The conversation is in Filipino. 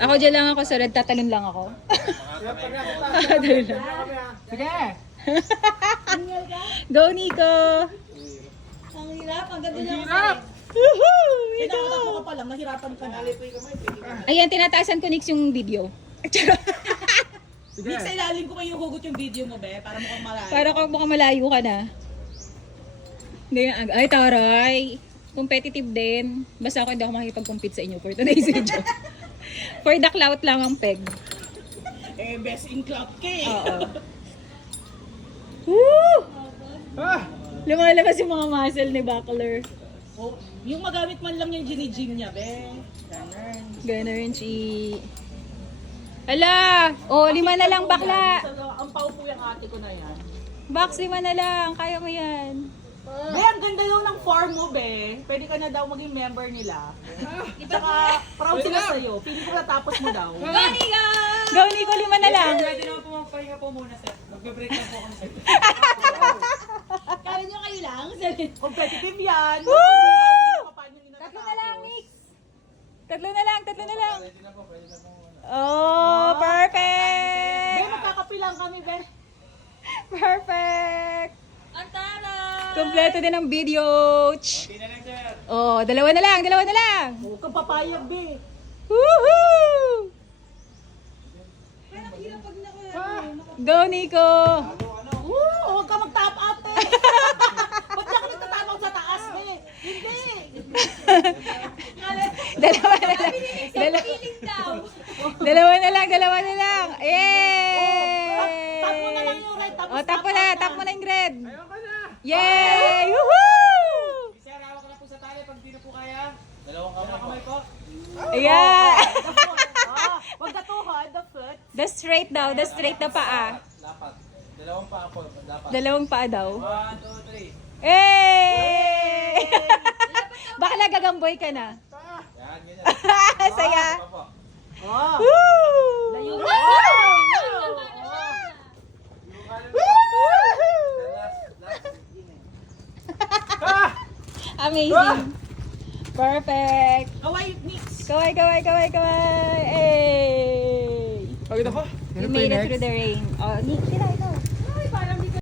Ako dyan lang ako, sir. Tatalon lang ako. Tatalon lang. Sige! Go, Nico! Ang hirap, ang ganda niya. Hirap! Woohoo! Pinakatakbo ka pa lang, nahirapan ka na. Ayan, tinataasan ko Nix yung video. Nick, sa ilalim ko pa yung hugot yung video mo, be, para mukhang malayo. Para kung mukhang malayo ka na. Ganyan, ay, taray. Competitive din. Basta ako hindi ako makikipag-compete sa inyo for today's video. For the clout lang ang peg. Eh, best in club ka eh. Oo. Woo! Ah! Lumalabas yung mga muscle ni Buckler. Oh, yung magamit man lang yung gini-gym niya, be. Ganun. Ganun, Chi. Ala! Oh, 5 na lang, bakla. Ang paupo yung ate ko na yan. Box, 5 na lang. Kaya mo yan. Be, ang ganda daw ng farm mo, be. Pwede ka na daw maging member nila. Tsaka, proud sila sa'yo. Feeling ko natapos mo daw. Go, Nico, 5 na lang. Pwede naman po magpahinga po muna, sir. Magbe-break lang po kami, sir. Kala nyo kayo lang? Competitive yan. Woo! Tatlo na lang, Nix. Tatlo na lang. Pwede na po. Oh, Be, perfect! magkakapilang kami, be. Perfect! Ang tara! Kompleto din ang video. Hindi na lang, sir. Oh, dalawa na lang. Huwag kang papayag, be. Woohoo! Go, Nico! Huwag ka mag-top up, eh. Ba't di ako nagtatapang sa taas, be? Hindi. Dalawa na lang. Dalawa na lang. Yay! Tap mo na lang yung red. Tapos Oh, tap mo na yung red. Ayaw ka na! Yay! Woohoo! Sir, hawak ka na po sa tali pag di na po kaya. Dalawang kamay po. Ayan! the foot. Wag the tuhod, the foot. The straight daw, the straight na paa. Lapat. Dalawang pa ako. Lapat. Dalawang paa daw. 1, 2, 3. Hey! Bakla gagamboy ka na. Yan, ganyan. Saya. Pa po. Oh. Woo! Layo. Ah! Amazing. Perfect. Kaway, Nix. Kaway. Hey! Pagod ako. You made it through the rain. Oh, Nick, sila ikaw.